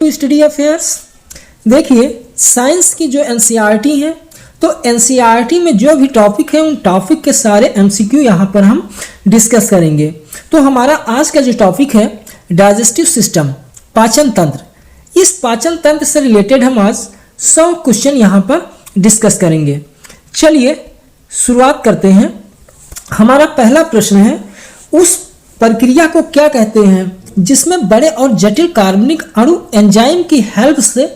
To study affairs. देखिए science की जो एनसीईआरटी है, तो एनसीईआरटी में जो भी टॉपिक है उन टॉपिक के सारे एमसीक्यू यहाँ पर हम डिस्कस करेंगे। तो हमारा आज का जो टॉपिक है डाइजेस्टिव सिस्टम, पाचन तंत्र। इस पाचन तंत्र से रिलेटेड हम आज 100 क्वेश्चन यहाँ पर डिस्कस करेंगे। चलिए शुरुआत करते हैं। हमारा पहला प्रश्न है, उस प्रक्रिया को क्या कहते हैं जिसमें बड़े और जटिल कार्बनिक अणु एंजाइम की हेल्प से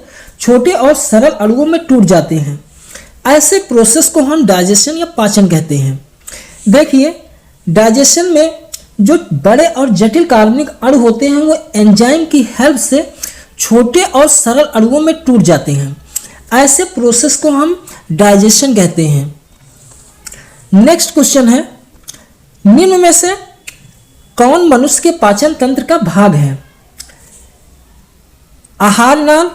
छोटे और सरल अणुओं में टूट जाते हैं। ऐसे प्रोसेस को हम डाइजेशन या पाचन कहते हैं। देखिए डाइजेशन में जो बड़े और जटिल कार्बनिक अणु होते हैं वो एंजाइम की हेल्प से छोटे और सरल अणुओं में टूट जाते हैं। ऐसे प्रोसेस को हम डाइजेशन कहते हैं। नेक्स्ट क्वेश्चन है, निम्न में से कौन मनुष्य के पाचन तंत्र का भाग है? आहार नाल,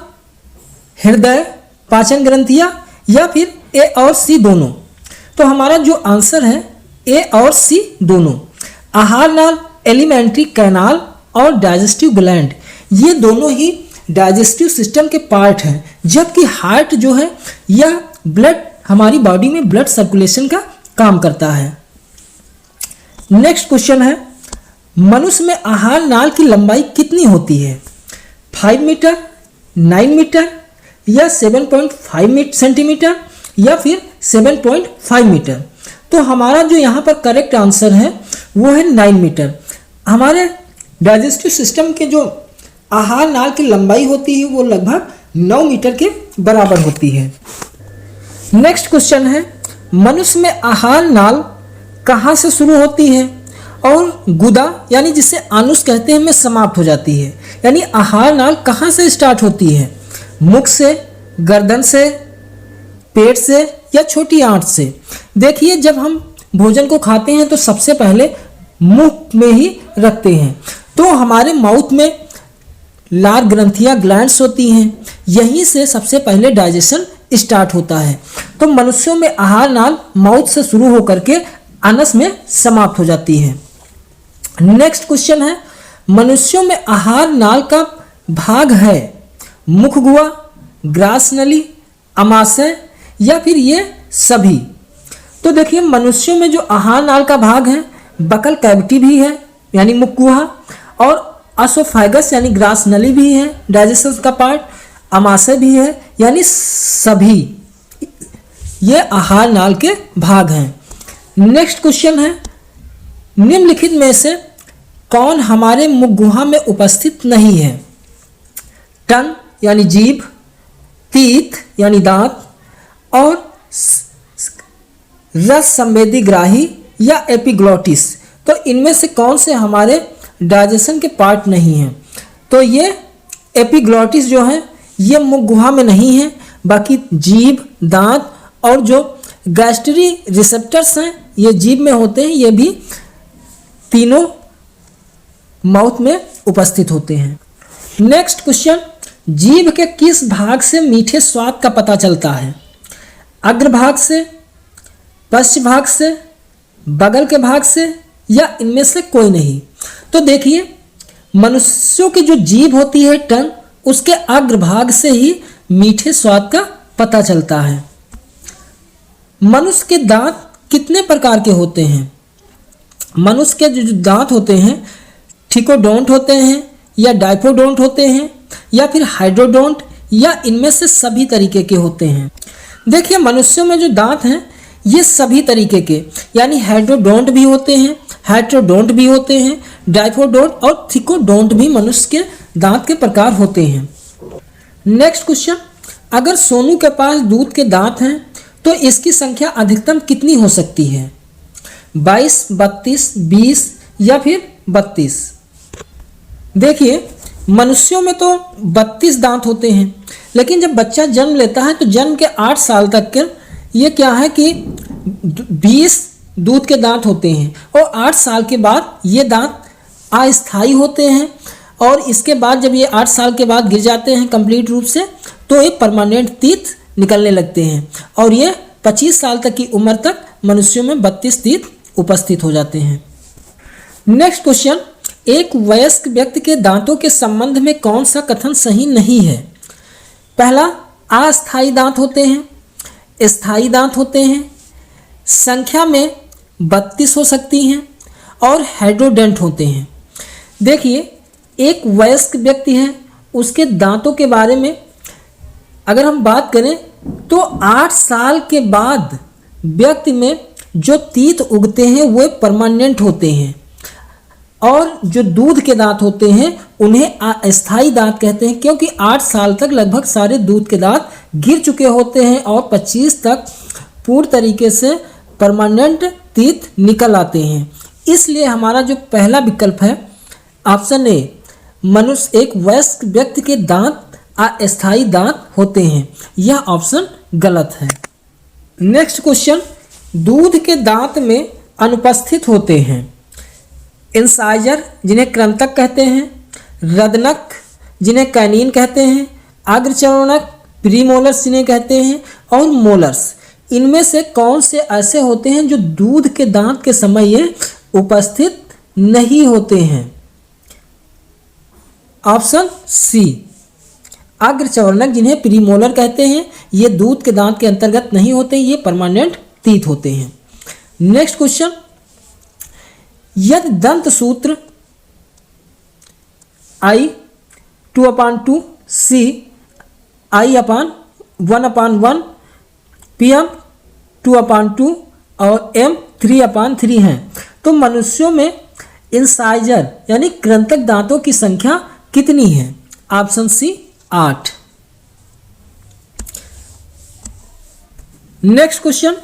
हृदय, पाचन ग्रंथियां या फिर ए और सी दोनों? तो हमारा जो आंसर है ए और सी दोनों। आहार नाल, एलिमेंट्री कैनाल और डाइजेस्टिव ग्लैंड, ये दोनों ही डाइजेस्टिव सिस्टम के पार्ट हैं। जबकि हार्ट जो है यह ब्लड, हमारी बॉडी में ब्लड सर्कुलेशन का काम करता है। नेक्स्ट क्वेश्चन है, मनुष्य में आहार नाल की लंबाई कितनी होती है? 5 मीटर, 9 मीटर या 7.5 सेंटीमीटर या फिर 7.5 मीटर? तो हमारा जो यहाँ पर करेक्ट आंसर है वो है 9 मीटर। हमारे डाइजेस्टिव सिस्टम के जो आहार नाल की लंबाई होती है वो लगभग 9 मीटर के बराबर होती है। नेक्स्ट क्वेश्चन है, मनुष्य में आहार नाल कहाँ से शुरू होती है और गुदा यानी जिसे आनुस कहते हैं में समाप्त हो जाती है? यानी आहार नाल कहाँ से स्टार्ट होती है? मुख से, गर्दन से, पेट से या छोटी आंत से? देखिए जब हम भोजन को खाते हैं तो सबसे पहले मुख में ही रखते हैं। तो हमारे माउथ में लार ग्रंथियां, ग्लैंड्स होती हैं, यहीं से सबसे पहले डाइजेशन स्टार्ट होता है। तो मनुष्यों में आहार नाल माउथ से शुरू होकर के अनस में समाप्त हो जाती है। नेक्स्ट क्वेश्चन है, मनुष्यों में आहार नाल का भाग है मुखगुआ, ग्रास नली, अमाशय या फिर ये सभी? तो देखिए मनुष्यों में जो आहार नाल का भाग है बकल कैविटी भी है यानी मुखगुहा, और असोफेगस यानी ग्रास नली भी है डाइजेशन का पार्ट, अमाशय भी है, यानी सभी ये आहार नाल के भाग हैं। नेक्स्ट क्वेश्चन है, निम्नलिखित में से कौन हमारे मुख गुहा में उपस्थित नहीं है? टंग यानी जीभ, तीत यानी दांत और रस संवेदी ग्राही या एपिग्लॉटिस? तो इनमें से कौन से हमारे डाइजेशन के पार्ट नहीं हैं? तो ये एपिग्लॉटिस जो है ये मुख गुहा में नहीं है, बाकी जीभ, दांत और जो गैस्ट्री रिसेप्टर्स हैं ये जीभ में होते हैं, ये भी तीनों माउथ में उपस्थित होते हैं। नेक्स्ट क्वेश्चन, जीभ के किस भाग से मीठे स्वाद का पता चलता है? अग्रभाग से, पश्च भाग से, बगल के भाग से या इनमें से कोई नहीं? तो देखिए मनुष्यों की जो जीभ होती है टंग, उसके अग्रभाग से ही मीठे स्वाद का पता चलता है। मनुष्य के दांत कितने प्रकार के होते हैं? मनुष्य के जो दांत होते हैं ट्रिकोडोंट होते हैं या डाइपोडोंट होते हैं या फिर हाइड्रोडोंट या इनमें से सभी तरीके के होते हैं? देखिए मनुष्यों में जो दांत हैं ये सभी तरीके के यानी हाइड्रोडोंट भी होते हैं, हेट्रोडोंट भी होते हैं, डाइपोडोंट और ट्रिकोडोंट भी मनुष्य के दांत के प्रकार होते हैं। नेक्स्ट क्वेश्चन, अगर सोनू के पास दूध के दांत हैं तो इसकी संख्या अधिकतम कितनी हो सकती है? 22, 32, 20 या फिर 32? देखिए मनुष्यों में तो 32 दांत होते हैं, लेकिन जब बच्चा जन्म लेता है तो जन्म के 8 साल तक के ये क्या है कि 20 दूध के दांत होते हैं और 8 साल के बाद ये दांत अस्थायी होते हैं, और इसके बाद जब ये 8 साल के बाद गिर जाते हैं कंप्लीट रूप से तो ये परमानेंट टीथ निकलने लगते हैं, और ये 25 साल तक की उम्र तक मनुष्यों में 32 टीथ उपस्थित हो जाते हैं। नेक्स्ट क्वेश्चन, एक वयस्क व्यक्ति के दांतों के संबंध में कौन सा कथन सही नहीं है? पहला, अस्थायी दांत होते हैं, स्थायी दांत होते हैं, संख्या में 32 हो सकती हैं और हेड्रोडेंट होते हैं। देखिए, एक वयस्क व्यक्ति है, उसके दांतों के बारे में अगर हम बात करें तो 8 साल के बाद व्यक्ति में जो तीत उगते हैं वो परमानेंट होते हैं, और जो दूध के दांत होते हैं उन्हें अस्थायी दांत कहते हैं, क्योंकि 8 साल तक लगभग सारे दूध के दांत गिर चुके होते हैं और 25 तक पूर्ण तरीके से परमानेंट तीत निकल आते हैं। इसलिए हमारा जो पहला विकल्प है ऑप्शन ए, मनुष्य एक वयस्क व्यक्ति के दांत अस्थायी दांत होते हैं, यह ऑप्शन गलत है। नेक्स्ट क्वेश्चन, दूध के दांत में अनुपस्थित होते हैं इंसाइजर जिन्हें कृंतक कहते हैं, रदनक जिन्हें कैनिन कहते हैं, अग्रचर्वणक प्रीमोलर्स जिन्हें कहते हैं, और मोलर्स। इनमें से कौन से ऐसे होते हैं जो दूध के दांत के समय ये उपस्थित नहीं होते हैं? ऑप्शन सी, अग्रचर्वणक जिन्हें प्रीमोलर कहते हैं, ये दूध के दांत के अंतर्गत नहीं होते, ये परमानेंट तीत होते हैं। नेक्स्ट क्वेश्चन, यदि दंत सूत्र I/2/2 C I/1/1 PM 2/2 और M 3/3 हैं, तो मनुष्यों में इंसाइजर यानी कृंतक दांतों की संख्या कितनी है? Option C, 8। नेक्स्ट क्वेश्चन,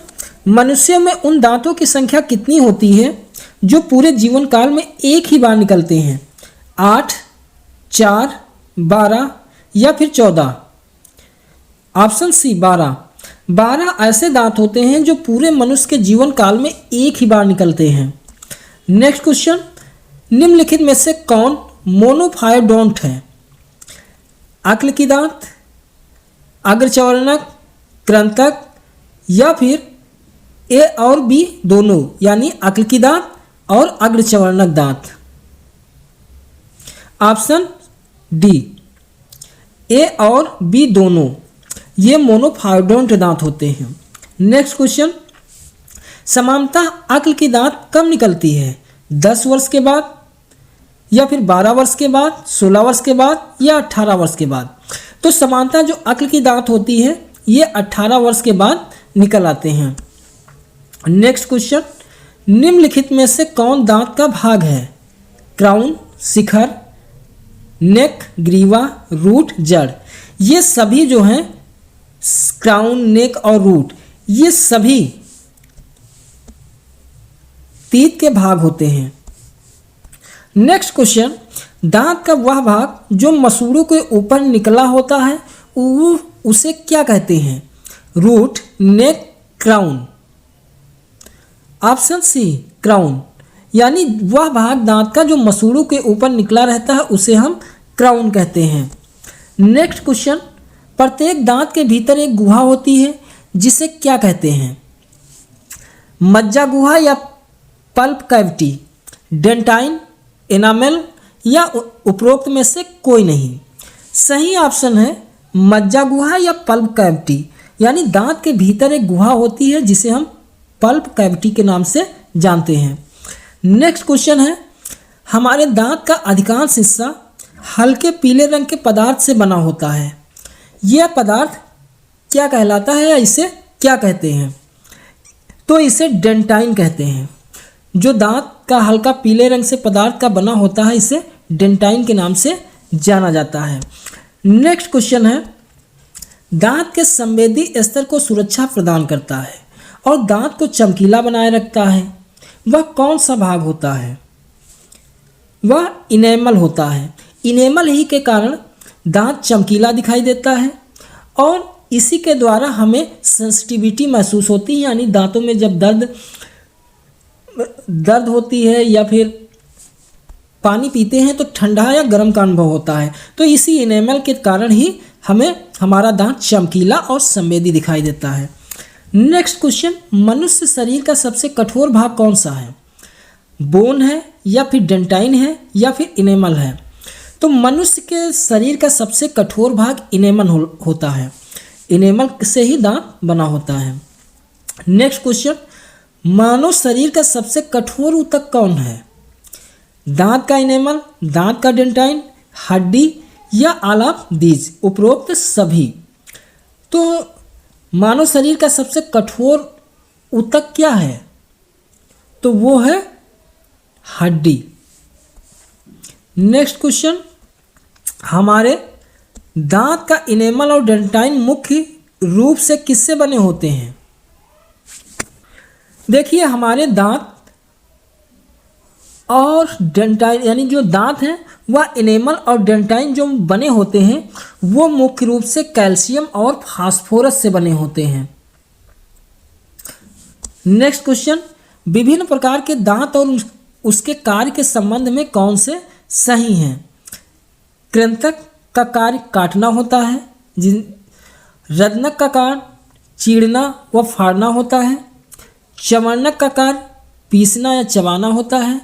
मनुष्यों में उन दांतों की संख्या कितनी होती है जो पूरे जीवन काल में एक ही बार निकलते हैं? 8, 4, 12 या फिर 14? Option C, 12। 12 ऐसे दांत होते हैं जो पूरे मनुष्य के जीवन काल में एक ही बार निकलते हैं। नेक्स्ट क्वेश्चन, निम्नलिखित में से कौन मोनोफायोडोंट है? अक्ल की दांत, अग्रचर्वणक, कृंतक या फिर ए और बी दोनों, यानी अक्ल की दांत और अग्रचर्वणक दांत? ऑप्शन डी, ए और बी दोनों, ये मोनोफायोडोंट दांत होते हैं। नेक्स्ट क्वेश्चन, समानतः अक्ल की दांत कब निकलती है? 10 वर्ष के बाद या फिर 12 वर्ष के बाद, 16 वर्ष के बाद या 18 वर्ष के बाद? तो समानतः जो अक्ल की दांत होती है ये 18 वर्ष के बाद निकल आते हैं। नेक्स्ट क्वेश्चन, निम्नलिखित में से कौन दांत का भाग है? क्राउन, शिखर, नेक, ग्रीवा, रूट, जड़। ये सभी जो हैं क्राउन, नेक और रूट, ये सभी तीत के भाग होते हैं। नेक्स्ट क्वेश्चन, दांत का वह भाग जो मसूड़ों के ऊपर निकला होता है उसे क्या कहते हैं? रूट, नेक, क्राउन? ऑप्शन सी, क्राउन, यानी वह भाग दांत का जो मसूड़ों के ऊपर निकला रहता है उसे हम क्राउन कहते हैं। नेक्स्ट क्वेश्चन, प्रत्येक दांत के भीतर एक गुहा होती है जिसे क्या कहते हैं? मज्जा गुहा या पल्प कैविटी, डेंटाइन, एनामेल या उपरोक्त में से कोई नहीं? सही ऑप्शन है मज्जा गुहा या पल्प कैविटी, यानी दांत के भीतर एक गुहा होती है जिसे हम पल्प कैविटी के नाम से जानते हैं। नेक्स्ट क्वेश्चन है, हमारे दांत का अधिकांश हिस्सा हल्के पीले रंग के पदार्थ से बना होता है, यह पदार्थ क्या कहलाता है या इसे क्या कहते हैं? तो इसे डेंटाइन कहते हैं। जो दांत का हल्का पीले रंग से पदार्थ का बना होता है इसे डेंटाइन के नाम से जाना जाता है। नेक्स्ट क्वेश्चन है, दांत के संवेदी स्तर को सुरक्षा प्रदान करता है और दांत को चमकीला बनाए रखता है, वह कौन सा भाग होता है? वह इनेमल होता है। इनेमल ही के कारण दांत चमकीला दिखाई देता है और इसी के द्वारा हमें सेंसिटिविटी महसूस होती है, यानी दांतों में जब दर्द होती है या फिर पानी पीते हैं तो ठंडा या गर्म का अनुभव होता है। तो इसी इनेमल के कारण ही हमें हमारा दांत चमकीला और संवेदी दिखाई देता है। नेक्स्ट क्वेश्चन, मनुष्य शरीर का सबसे कठोर भाग कौन सा है? बोन है या फिर डेंटाइन है या फिर इनेमल है। तो मनुष्य के शरीर का सबसे कठोर भाग इनेमल होता है। इनेमल से ही दांत बना होता है। नेक्स्ट क्वेश्चन, मानव शरीर का सबसे कठोर ऊतक कौन है? दांत का इनेमल, दांत का डेंटाइन, हड्डी या आलाप बीज, उपरोक्त सभी। तो मानव शरीर का सबसे कठोर ऊतक क्या है? तो वो है हड्डी। नेक्स्ट क्वेश्चन, हमारे दांत का इनेमल और डेंटाइन मुख्य रूप से किससे बने होते हैं? देखिए, हमारे दांत और डेंटाइन यानी जो दांत हैं वह इनेमल और डेंटाइन जो बने होते हैं वो मुख्य रूप से कैल्शियम और फास्फोरस से बने होते हैं। नेक्स्ट क्वेश्चन, विभिन्न प्रकार के दांत और उसके कार्य के संबंध में कौन से सही हैं? कृंतक का कार्य काटना होता है, रत्नक का कार्य चीरना व फाड़ना होता है, चमड़नक का कार्य पीसना या चबाना होता है,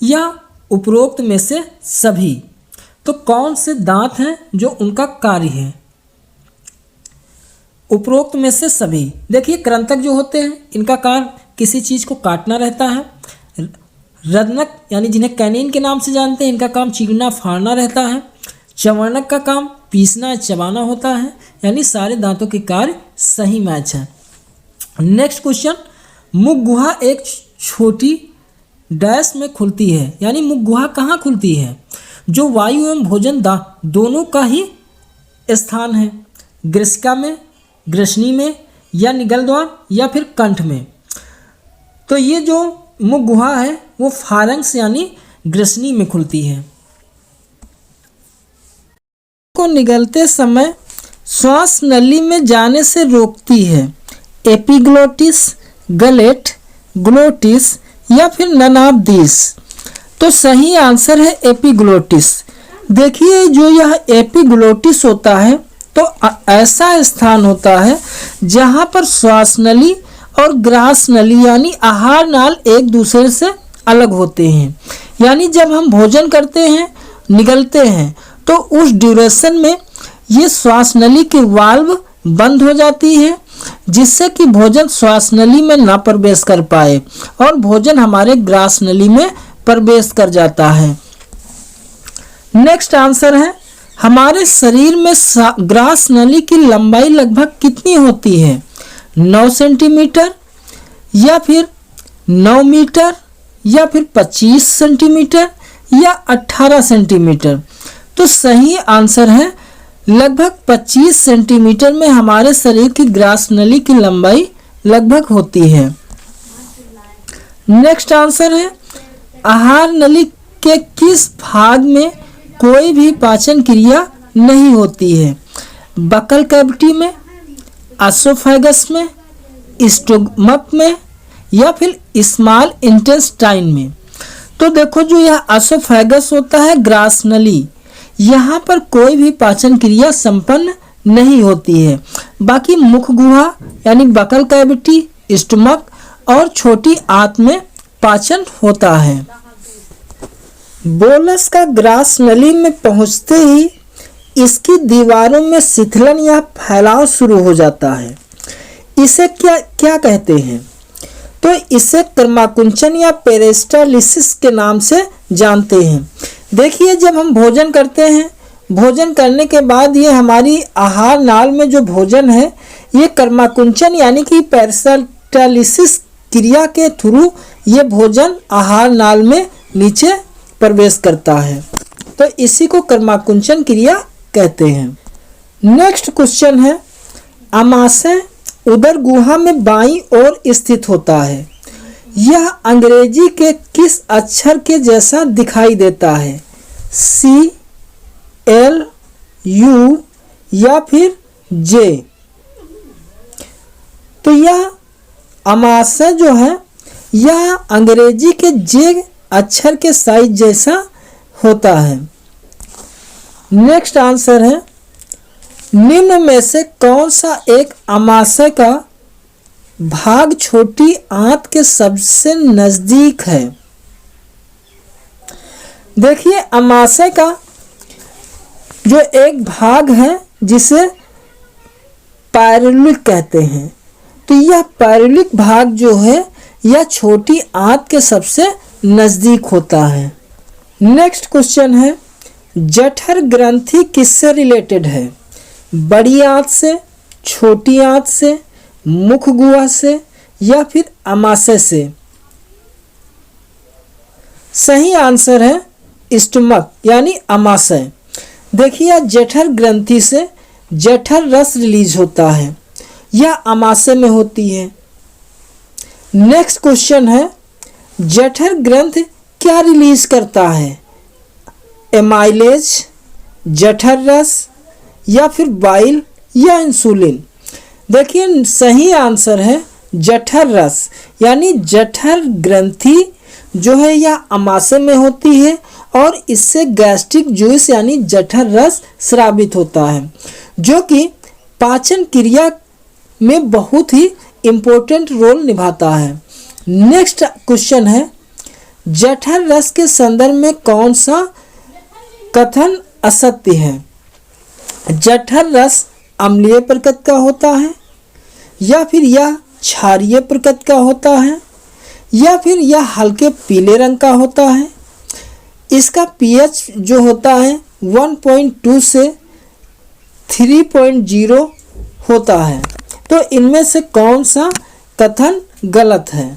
या उपरोक्त में से सभी। तो कौन से दांत हैं जो उनका कार्य है? उपरोक्त में से सभी। देखिए, कृंतक जो होते हैं इनका कार्य किसी चीज़ को काटना रहता है। रत्नक यानी जिन्हें कैनिन के नाम से जानते हैं, इनका काम चीरना फाड़ना रहता है। चमड़नक का काम पीसना या चबाना होता है। यानी सारे दांतों के कार्य सही मैच है। नेक्स्ट क्वेश्चन, मुख गुहा एक छोटी डैश में खुलती है। यानी मुख गुहा कहाँ खुलती है? जो वायु एवं भोजन दोनों का ही स्थान है। ग्रसिका में, ग्रसनी में, या निगल द्वार, या फिर कंठ में। तो ये जो मुख गुहा है वो फारंक्स यानी ग्रसनी में खुलती है। को निगलते समय श्वास नली में जाने से रोकती है। एपिग्लोटिस, गलेट, ग्लोटिस या फिर नन ऑफ दिस। तो सही आंसर है एपिग्लोटिस। देखिए, जो यह एपिग्लोटिस होता है तो ऐसा स्थान होता है जहाँ पर श्वास नली और ग्रास नली यानी आहार नाल एक दूसरे से अलग होते हैं। यानी जब हम भोजन करते हैं, निगलते हैं, तो उस ड्यूरेशन में ये श्वास नली की वाल्व बंद हो जाती है, जिससे कि भोजन श्वास नली में ना प्रवेश कर पाए और भोजन हमारे ग्रास नली में प्रवेश कर जाता है। नेक्स्ट आंसर है, हमारे शरीर में ग्रास नली की लंबाई लगभग कितनी होती है? 9 सेंटीमीटर, या फिर 9 मीटर, या फिर 25 सेंटीमीटर, या 18 सेंटीमीटर। तो सही आंसर है लगभग 25 सेंटीमीटर में हमारे शरीर की ग्रास नली की लंबाई लगभग होती है। नेक्स्ट आंसर है, आहार नली के किस भाग में कोई भी पाचन क्रिया नहीं होती है? बकल कैविटी में, एसोफेगस में, स्टोमक में, या फिर स्मॉल इंटेस्टाइन में। तो देखो, जो यह एसोफेगस होता है, ग्रास नली, यहाँ पर कोई भी पाचन क्रिया संपन्न नहीं होती है। बाकी मुख गुहा यानी बकल कैविटी, स्टोमक और छोटी आंत में पाचन होता है। बोलस का ग्रास नली में पहुँचते ही इसकी दीवारों में शिथिलन या फैलाव शुरू हो जाता है। इसे क्या कहते हैं? तो इसे कर्माकुंचन या पेरिस्टालिसिस के नाम से जानते हैं। देखिए, जब हम भोजन करते हैं, भोजन करने के बाद ये हमारी आहार नाल में जो भोजन है ये कर्माकुंचन यानी कि पेरिस्टालिसिस क्रिया के थ्रू ये भोजन आहार नाल में नीचे प्रवेश करता है। तो इसी को कर्माकुंचन क्रिया कहते हैं। नेक्स्ट क्वेश्चन है, आमाशय उदर गुहा में बाईं ओर स्थित होता है। यह अंग्रेजी के किस अक्षर के जैसा दिखाई देता है? C, L, U या फिर J? तो यह आमाशय जो है यह अंग्रेजी के J अक्षर के साइज जैसा होता है। नेक्स्ट आंसर है, निम्न में से कौन सा एक आमाशय का भाग छोटी आंत के सबसे नजदीक है? देखिए अमाशय का जो एक भाग है जिसे पायरुलिक कहते हैं, तो यह पायरुलिक भाग जो है यह छोटी आंत के सबसे नज़दीक होता है। नेक्स्ट क्वेश्चन है, जठर ग्रंथि किससे रिलेटेड है? बड़ी आंत से, छोटी आंत से, मुख गुहा से या फिर अमाशय से? सही आंसर है स्टमक यानी अमाशय। देखिए जठर ग्रंथि से जठर रस रिलीज होता है, यह अमाशय में होती है। नेक्स्ट क्वेश्चन है, जठर ग्रंथ क्या रिलीज करता है? एमाइलेज, जठर रस या फिर बाइल या इंसुलिन? देखिए सही आंसर है जठर रस, यानी जठर ग्रंथि जो है यह अमाशय में होती है और इससे गैस्ट्रिक जूस यानी जठर रस स्रावित होता है, जो कि पाचन क्रिया में बहुत ही इम्पोर्टेंट रोल निभाता है। नेक्स्ट क्वेश्चन है, जठर रस के संदर्भ में कौन सा कथन असत्य है? जठर रस अम्लीय प्रकृति का होता है या फिर यह क्षारीय प्रकृति का होता है या फिर यह हल्के पीले रंग का होता है? इसका पीएच जो होता है 1.2 से 3.0 होता है, तो इनमें से कौन सा कथन गलत है?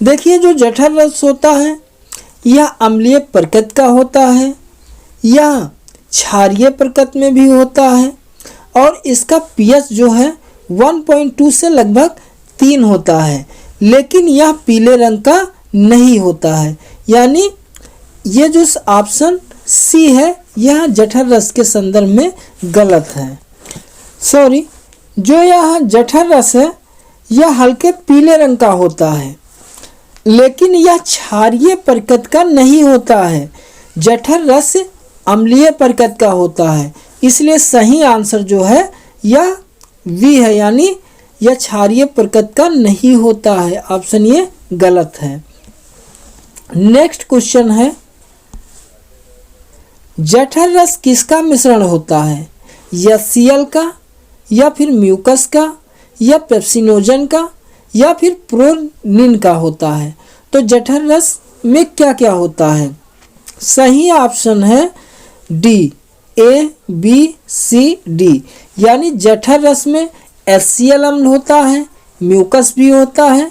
देखिए जो जठर रस होता है यह अम्लीय प्रकृति का होता है, यह क्षारीय प्रकृति में भी होता है और इसका पीएच जो है 1.2 से लगभग 3 होता है, लेकिन यह पीले रंग का नहीं होता है, यानी ये जो ऑप्शन सी है यह जठर रस के संदर्भ में गलत है। सॉरी, जो यह जठर रस है यह हल्के पीले रंग का होता है, लेकिन यह क्षारीय प्रकृति का नहीं होता है। जठर रस अम्लीय प्रकृति का होता है, इसलिए सही आंसर जो है यह वी है, यानी यह क्षारीय प्रकृति का नहीं होता है। ऑप्शन ये गलत है। नेक्स्ट क्वेश्चन है, जठर रस किसका मिश्रण होता है? एचसीएल का या फिर म्यूकस का या पेप्सिनोजन का या फिर प्रोनिन का होता है? तो जठर रस में क्या क्या होता है? सही ऑप्शन है D, A B C D, यानी जठर रस में एचसीएल अम्ल होता है, म्यूकस भी होता है,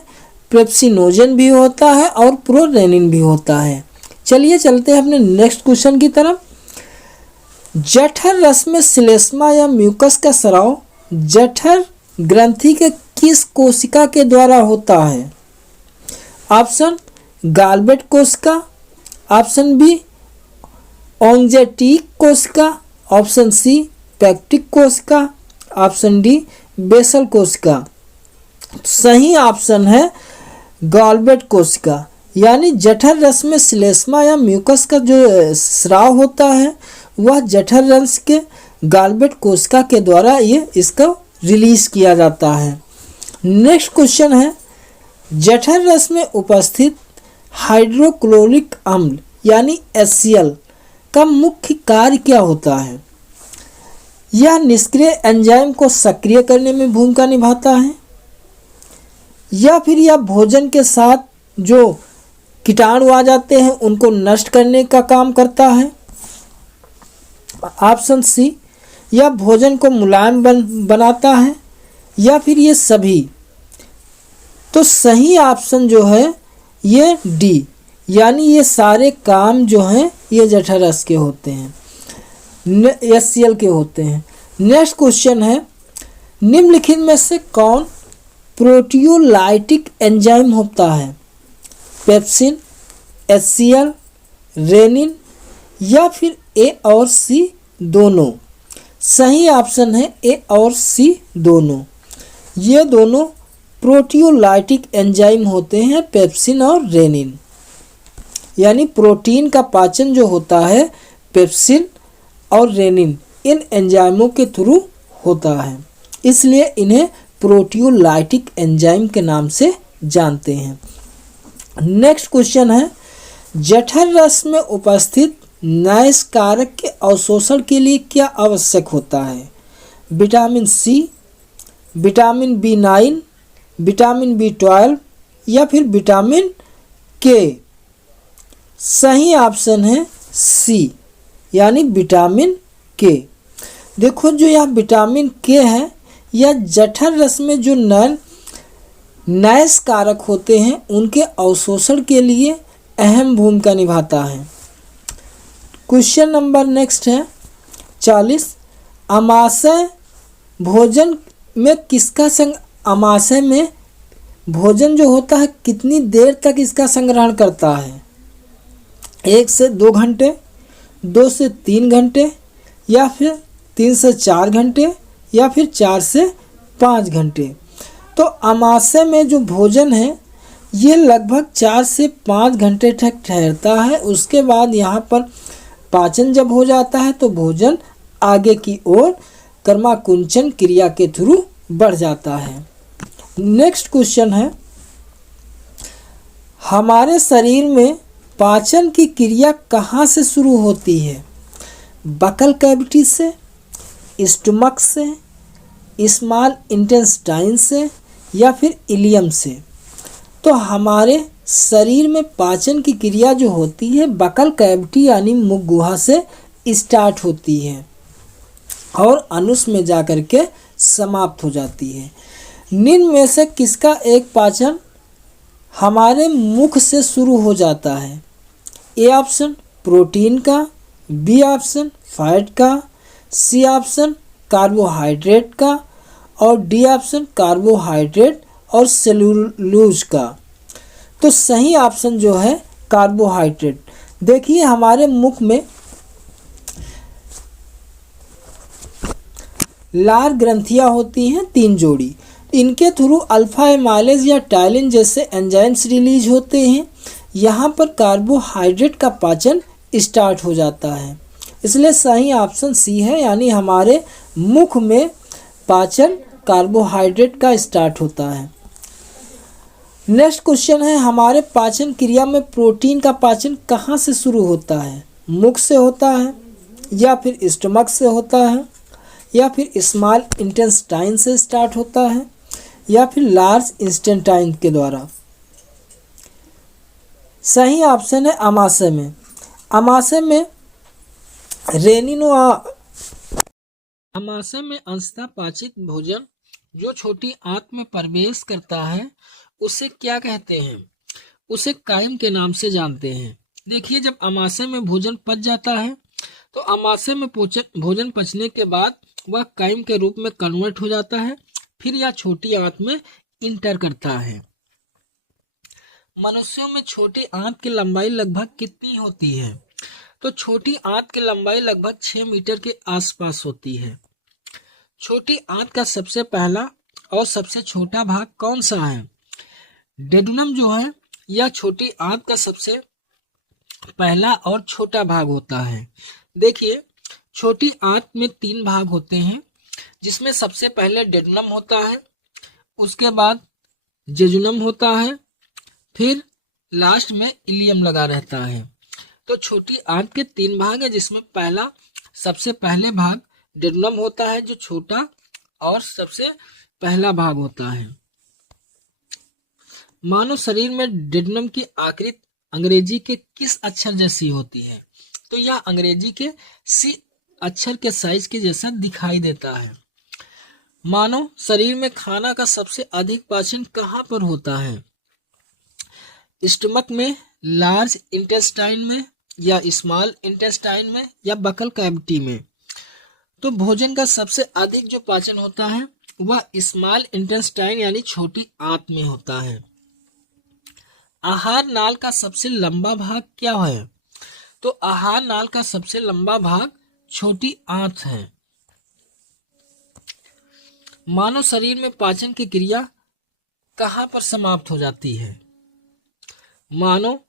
पेप्सिनोजन भी होता है और प्रोरेनिन भी होता है। चलिए चलते हैं अपने नेक्स्ट क्वेश्चन की तरफ। जठर रस में श्लेष्मा या म्यूकस का स्राव जठर ग्रंथि के किस कोशिका के द्वारा होता है? ऑप्शन गालबेट कोशिका, ऑप्शन बी ऑन्जेटिक कोशिका, ऑप्शन सी पेक्टिक कोशिका, ऑप्शन डी बेसल कोशिका। सही ऑप्शन है गालबेट कोशिका, यानी जठर रस में श्लेष्मा या म्यूकस का जो स्राव होता है वह जठर रस के गालबेट कोशिका के द्वारा ये इसका रिलीज किया जाता है। नेक्स्ट क्वेश्चन है, जठर रस में उपस्थित हाइड्रोक्लोरिक अम्ल यानी HCl का मुख्य कार्य क्या होता है? यह निष्क्रिय एंजाइम को सक्रिय करने में भूमिका निभाता है या फिर यह भोजन के साथ जो कीटाणु आ जाते हैं उनको नष्ट करने का काम करता है? ऑप्शन सी, यह भोजन को मुलायम बनाता है या फिर ये सभी? तो सही ऑप्शन जो है ये डी, यानी ये सारे काम जो हैं ये जठर रस के होते हैं, HCl के होते हैं। नेक्स्ट क्वेश्चन है, निम्नलिखित में से कौन प्रोटियोलाइटिक एंजाइम होता है? पेप्सिन, HCl, रेनिन या फिर ए और सी दोनों? सही ऑप्शन है ए और सी दोनों। ये दोनों प्रोटियोलाइटिक एंजाइम होते हैं, पेप्सिन और रेनिन, यानी प्रोटीन का पाचन जो होता है पेप्सिन और रेनिन इन एंजाइमों के थ्रू होता है, इसलिए इन्हें प्रोटियोलाइटिक एंजाइम के नाम से जानते हैं। नेक्स्ट क्वेश्चन है, जठर रस में उपस्थित नैश कारक के अवशोषण के लिए क्या आवश्यक होता है? Vitamin C, vitamin B9, vitamin B12 या फिर विटामिन के? सही ऑप्शन है सी, यानी विटामिन के। देखो जो यह विटामिन के है, यह जठर रस में जो नैश कारक होते हैं उनके अवशोषण के लिए अहम भूमिका निभाता है। क्वेश्चन नंबर नेक्स्ट है 40। अमाशय भोजन में किसका अमाशय में भोजन जो होता है कितनी देर तक इसका संग्रहण करता है? 1 से 2 घंटे, 2 से 3 घंटे, या फिर 3 से 4 घंटे, या फिर 4 से 5 घंटे। तो अमाशय में जो भोजन है ये लगभग 4 से 5 घंटे तक ठहरता है। उसके बाद यहाँ पर पाचन जब हो जाता है तो भोजन आगे की ओर कर्माकुंचन क्रिया के थ्रू बढ़ जाता है। नेक्स्ट क्वेश्चन है, हमारे शरीर में पाचन की क्रिया कहाँ से शुरू होती है? बकल कैविटी से, स्टमक से, स्मॉल इंटेस्टाइन से, या फिर इलियम से? तो हमारे शरीर में पाचन की क्रिया जो होती है बकल कैविटी यानी मुख गुहा से स्टार्ट होती है और अनुस में जाकर के समाप्त हो जाती है। निम्न में से किसका एक पाचन हमारे मुख से शुरू हो जाता है? ए ऑप्शन प्रोटीन का, बी ऑप्शन फैट का, सी ऑप्शन कार्बोहाइड्रेट का, और डी ऑप्शन कार्बोहाइड्रेट और सेलुलोज का। तो सही ऑप्शन जो है कार्बोहाइड्रेट। देखिए हमारे मुख में लार ग्रंथियां होती हैं 3 जोड़ी। इनके थ्रू अल्फा एमाइलेज या टाइलिन जैसे एंजाइम्स रिलीज होते हैं। यहाँ पर कार्बोहाइड्रेट का पाचन स्टार्ट हो जाता है, इसलिए सही ऑप्शन सी है, यानी हमारे मुख में पाचन कार्बोहाइड्रेट का स्टार्ट होता है। नेक्स्ट क्वेश्चन है, हमारे पाचन क्रिया में प्रोटीन का पाचन कहाँ से शुरू होता है? मुख से होता है, या फिर स्टमक से होता है, या फिर स्मॉल इंटेस्टाइन से स्टार्ट होता है, या फिर लार्ज इंटेस्टाइन के द्वारा? सही ऑप्शन है अमाशय में। अमाशय में अमाशय में अंशतः पाचित भोजन जो छोटी आंत में प्रवेश करता है उसे क्या कहते हैं? उसे काइम के नाम से जानते हैं। देखिए जब अमाशय में भोजन पच जाता है तो अमाशय में भोजन पचने के बाद वह काइम के रूप में कन्वर्ट हो जाता है, फिर यह छोटी आंत में इंटर करता है। मनुष्यों में छोटी आंत की लंबाई लगभग कितनी होती है? तो छोटी आंत की लंबाई लगभग 6 मीटर के आसपास होती है। छोटी आंत का सबसे पहला और सबसे छोटा भाग कौन सा है? डेडुनम जो है यह छोटी आंत का सबसे पहला और छोटा भाग होता है। देखिए छोटी आंत में 3 भाग होते हैं, जिसमें सबसे पहले डेडुनम होता है, उसके बाद जेजुनम होता है, फिर लास्ट में इलियम लगा रहता है। तो छोटी आंत के 3 भाग है, जिसमें पहला सबसे पहले भाग डेडुनम होता है जो छोटा और सबसे पहला भाग होता है। मानव शरीर में डेडुनम की आकृति अंग्रेजी के किस अक्षर जैसी होती है? तो यह अंग्रेजी के सी अक्षर के साइज के जैसा दिखाई देता है। मानव शरीर में खाना का सबसे अधिक पाचन कहाँ पर होता है? स्टमक में, लार्ज इंटेस्टाइन में, या स्मॉल इंटेस्टाइन में, या बकल कैविटी में? तो भोजन का सबसे अधिक जो पाचन होता है वह स्मॉल इंटेस्टाइन यानी छोटी आंत में होता है। आहार नाल का सबसे लंबा भाग क्या है? तो आहार नाल का सबसे लंबा भाग छोटी आंत है। मानव शरीर में पाचन की क्रिया कहाँ पर समाप्त हो जाती है? मानव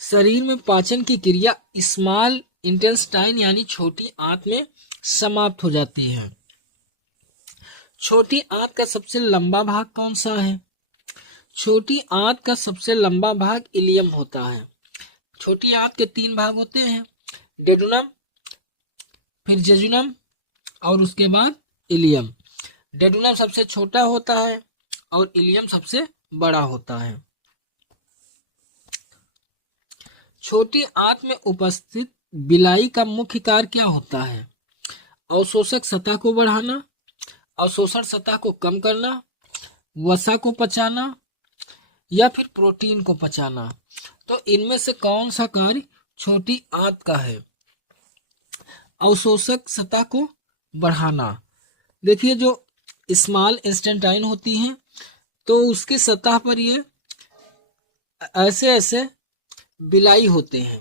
शरीर में पाचन की क्रिया स्मॉल इंटेस्टाइन यानी छोटी आंत में समाप्त हो जाती है। छोटी आंत का सबसे लंबा भाग कौन सा है? छोटी आंत का सबसे लंबा भाग इलियम होता है। छोटी आंत के 3 भाग होते हैं, डेडुनम, फिर जेजुनम और उसके बाद इलियम। डेडुनम सबसे छोटा होता है और इलियम सबसे बड़ा होता है। छोटी आंत में उपस्थित बिलाई का मुख्य कार्य क्या होता है? अवशोषक सतह को बढ़ाना, अवशोषण सतह को कम करना, वसा को पचाना या फिर प्रोटीन को पचाना। तो इनमें से कौन सा कार्य छोटी आंत का है? अवशोषक सतह को बढ़ाना। देखिए जो स्मॉल इंस्टेंटाइन होती हैं तो उसकी सतह पर ये ऐसे ऐसे बिलाई होते हैं।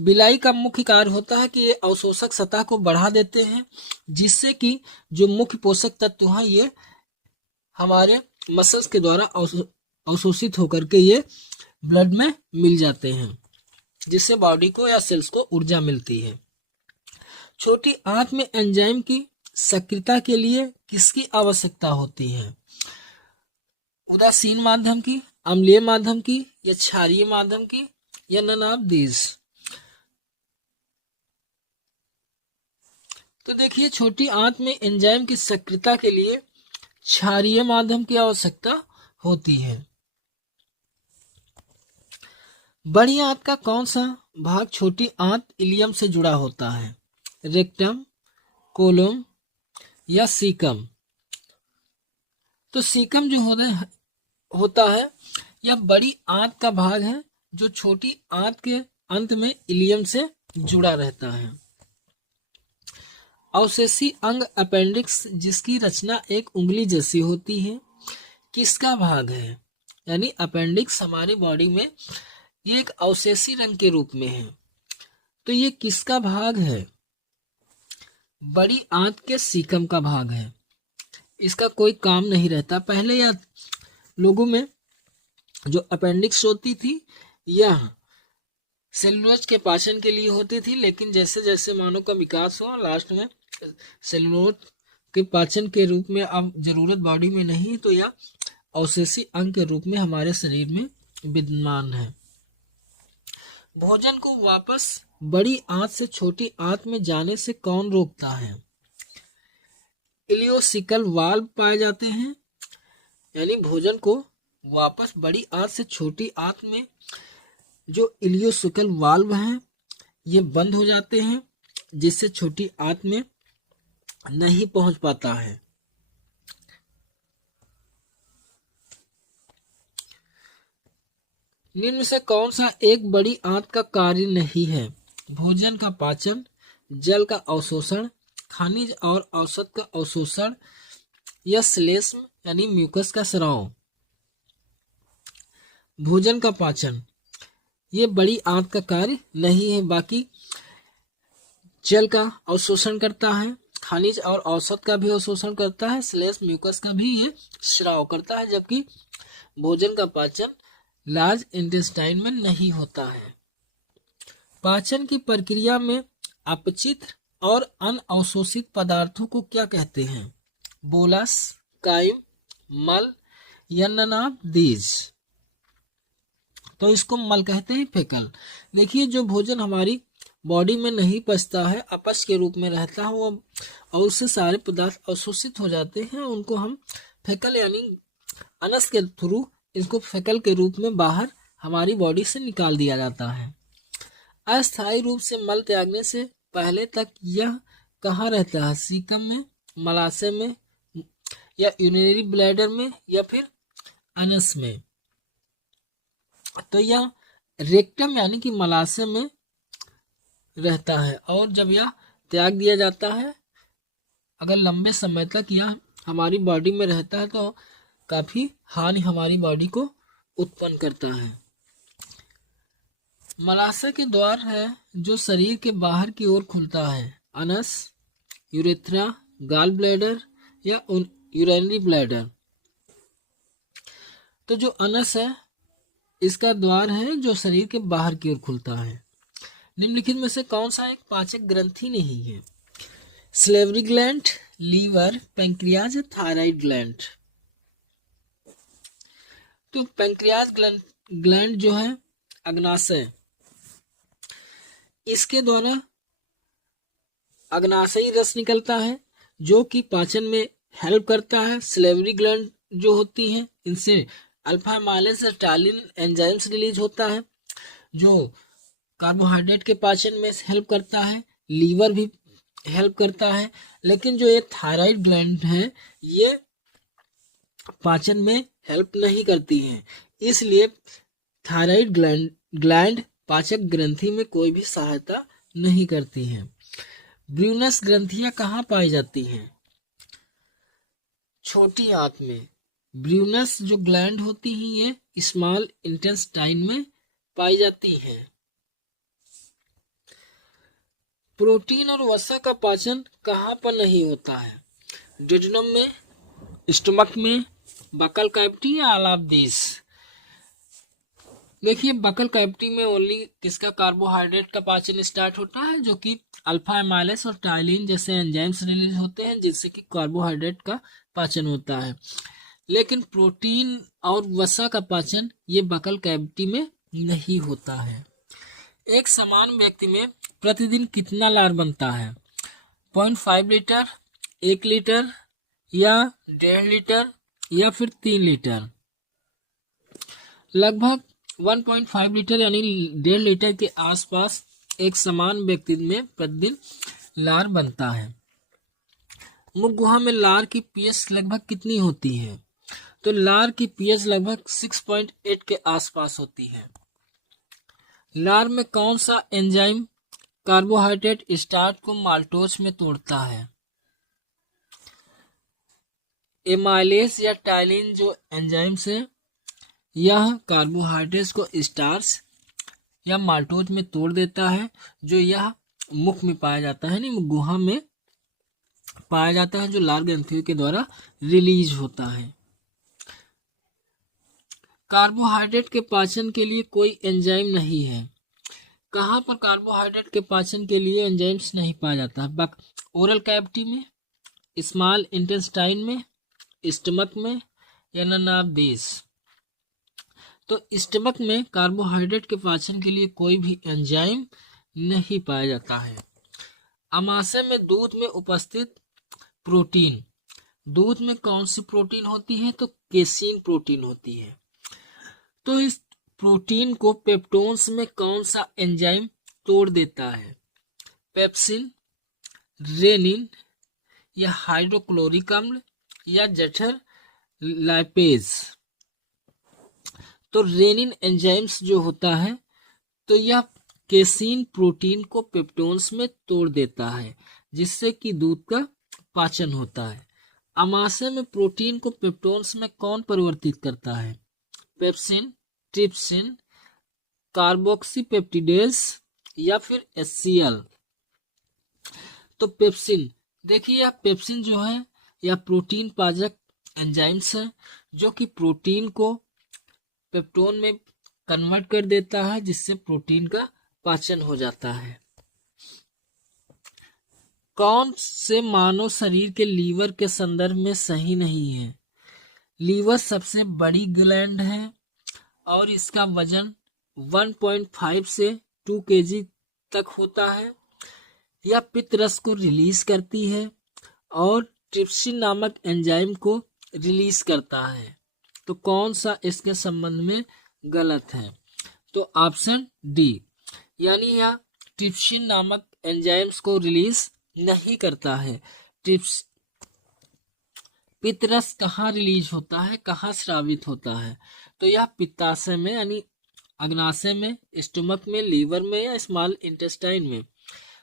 बिलाई का मुख्य कार्य होता है कि ये अवशोषक सतह को बढ़ा देते हैं, जिससे कि जो मुख्य पोषक तत्व हैं ये हमारे मसल्स के द्वारा अवशोषित होकर के ये ब्लड में मिल जाते हैं, जिससे बॉडी को या सेल्स को ऊर्जा मिलती है। छोटी आंत में एंजाइम की सक्रियता के लिए किसकी आवश्यकता होती है? उदासीन माध्यम की, अम्लीय माध्यम की या क्षारीय माध्यम की या नन ऑफ दीज। तो देखिए छोटी आंत में एंजाइम की सक्रियता के लिए क्षारीय माध्यम की आवश्यकता होती है। बड़ी आंत का कौन सा भाग छोटी आंत इलियम से जुड़ा होता है? रेक्टम, कोलम या सीकम। तो सीकम जो होता है यह बड़ी आंत का भाग है जो छोटी आंत के अंत में इलियम से जुड़ा रहता है। अवशेषी अंग अपेंडिक्स, जिसकी रचना एक उंगली जैसी होती है, किसका भाग है? यानी अपेंडिक्स हमारी बॉडी में ये एक अवशेषी रंग के रूप में है, तो ये किसका भाग है? बड़ी आंत के सीकम का भाग है। इसका कोई काम नहीं रहता। पहले यह लोगों में जो अपेंडिक्स होती थी यह सेलुलोज के पाचन के लिए होती थी, लेकिन जैसे जैसे मानव का विकास हुआ लास्ट में सेलुलोज के पाचन के रूप में अब जरूरत बॉडी में नहीं, तो यह अवशेषी अंग के रूप में हमारे शरीर में विद्यमान है। भोजन को वापस बड़ी आंत से छोटी आंत में जाने से कौन रोकता है? इलियोसिकल वाल्व पाए जाते हैं, यानी भोजन को वापस बड़ी आंत से छोटी आंत में जो इलियोसिकल वाल्व हैं ये बंद हो जाते हैं, जिससे छोटी आंत में नहीं पहुंच पाता है। निम्न में से कौन सा एक बड़ी आंत का कार्य नहीं है? भोजन का पाचन, जल का अवशोषण, खनिज और औषध का अवशोषण या श्लेष्म यानी म्यूकस का स्राव। भोजन का पाचन ये बड़ी आंत का कार्य नहीं है, बाकी जल का अवशोषण करता है, खनिज और औषध का भी अवशोषण करता है, श्लेष्म म्यूकस का भी ये स्राव करता है, जबकि भोजन का पाचन लार्ज इंटेस्टाइन में नहीं होता है। पाचन की प्रक्रिया में अपचित और अनअवशोषित पदार्थों को क्या कहते हैं? बोलस, काइम, मल या नन ऑफ दीज। तो इसको मल कहते हैं, फेकल। देखिए जो भोजन हमारी बॉडी में नहीं पचता है, अपच के रूप में रहता है, वो और उससे सारे पदार्थ अवशोषित हो जाते हैं, उनको हम फेकल यानी अनस के थ्रू इसको फेकल के रूप में बाहर हमारी बॉडी से निकाल दिया जाता है। अस्थायी रूप से मल त्यागने से पहले तक यह कहाँ रहता है? सीकम में, मलाशय में या यूरिनरी ब्लैडर में या फिर अनस में। तो यह रेक्टम यानी कि मलाशय में रहता है, और जब यह त्याग दिया जाता है, अगर लंबे समय तक यह हमारी बॉडी में रहता है तो काफी हानि हमारी बॉडी को उत्पन्न करता है। मलाशय के द्वार है जो शरीर के बाहर की ओर खुलता है, अनस, यूरेथ्रा, गॉल ब्लैडर या यूरिनरी ब्लैडर। तो जो अनस है इसका द्वार है जो शरीर के बाहर की ओर खुलता है। निम्नलिखित में से कौन सा एक पाचक ग्रंथि नहीं है? Salivary gland, liver, pancreas, thyroid gland. तो पैंक्रियाज ग्लैंड जो है अग्नाशय इसके द्वारा अग्नाशयी रस निकलता है जो कि पाचन में हेल्प करता है। सलेवरी ग्लैंड जो होती हैं इनसे अल्फा माइलेज से टालिन एंजाइम्स रिलीज होता है जो कार्बोहाइड्रेट के पाचन में हेल्प करता है। लीवर भी हेल्प करता है, लेकिन जो ये थायराइड ग्लैंड है ये पाचन में हेल्प नहीं करती हैं, इसलिए थायराइड ग्लैंड पाचक ग्रंथि में कोई भी सहायता नहीं करती हैं। ब्रूनस ग्रंथियां कहाँ पाई जाती हैं? छोटी आंत में। ब्रूनस जो ग्लैंड होती हैं ये स्मॉल इंटेस्टाइन में पाई जाती हैं। प्रोटीन और वसा का पाचन कहाँ पर नहीं होता है? डिडनम में, स्टमक में, बकल कैविटी या ऑल ऑफ दिस? देखिए बकल कैविटी में ओनली किसका कार्बोहाइड्रेट का पाचन स्टार्ट होता है जो कि अल्फा एमाइलेस और टाइलिन जैसे एंजाइम्स रिलीज होते हैं जिससे कि कार्बोहाइड्रेट का पाचन होता है। लेकिन प्रोटीन और वसा का पाचन ये बकल कैविटी में नहीं होता है। एक समान व्यक्ति में प्रतिदिन कितना लार बनता है? 0.5 लीटर, 1 लीटर या 1.5 लीटर या फिर 3 लीटर? लगभग 1.5 लीटर यानी 1.5 लीटर के आसपास एक समान व्यक्ति में प्रतिदिन लार बनता है। मुख गुहा में लार की पीएच लगभग कितनी होती है? तो लार की पीएच लगभग 6.8 के आसपास होती है। लार में कौन सा एंजाइम कार्बोहाइड्रेट स्टार्च को माल्टोज में तोड़ता है? एमाइलेस या टाइलिन जो एंजाइम्स है यह कार्बोहाइड्रेट्स को स्टार्च या माल्टोज में तोड़ देता है जो यह मुख में पाया जाता है, नहीं गुहा में पाया जाता है जो लार ग्रंथियों के द्वारा रिलीज होता है। कार्बोहाइड्रेट के पाचन के लिए कोई एंजाइम नहीं है। कहाँ पर कार्बोहाइड्रेट के पाचन के लिए एंजाइम्स नहीं पाया जाता है? ओरल कैविटी में, स्मॉल इंटेस्टाइन में, स्टमक में या नन ऑफ दिस? तो स्टमक में कार्बोहाइड्रेट के पाचन के लिए कोई भी एंजाइम नहीं पाया जाता है। आमाशय में दूध में उपस्थित प्रोटीन, दूध में कौन सी प्रोटीन होती है? तो केसीन प्रोटीन होती है। तो इस प्रोटीन को पेप्टोन्स में कौन सा एंजाइम तोड़ देता है? पेप्सिन, रेनिन या हाइड्रोक्लोरिक अम्ल या जठर लाइपेज? तो रेनिन एंजाइम्स जो होता है तो यह केसीन प्रोटीन को पेप्टोन्स में तोड़ देता है जिससे कि दूध का पाचन होता है। आमाशय में प्रोटीन को पेप्टोन्स में कौन परिवर्तित करता है? पेप्सिन, ट्रिप्सिन, कार्बोक्सीपेप्टिडेज या फिर HCl? तो पेप्सिन, देखिए यह पेप्सिन जो है यह प्रोटीन पाचक एंजाइम्स है जो कि प्रोटीन को पेप्टोन में कन्वर्ट कर देता है जिससे प्रोटीन का पाचन हो जाता है। कौन से मानव शरीर के लीवर के संदर्भ में सही नहीं है? लीवर सबसे बड़ी ग्लैंड है और इसका वजन 1.5 से 2 kg तक होता है। यह पित्त रस को रिलीज करती है और ट्रिप्सिन नामक एंजाइम को रिलीज करता है। तो कौन सा इसके संबंध में गलत है? तो ऑप्शन डी, यानी यह ट्रिप्सिन नामक एंजाइम्स को रिलीज नहीं करता है। पित्तरस कहाँ रिलीज होता है, कहाँ स्रावित होता है? तो यह पित्ताशय में यानी अग्नाशय में, स्टमक में, लीवर में या स्मॉल इंटेस्टाइन में?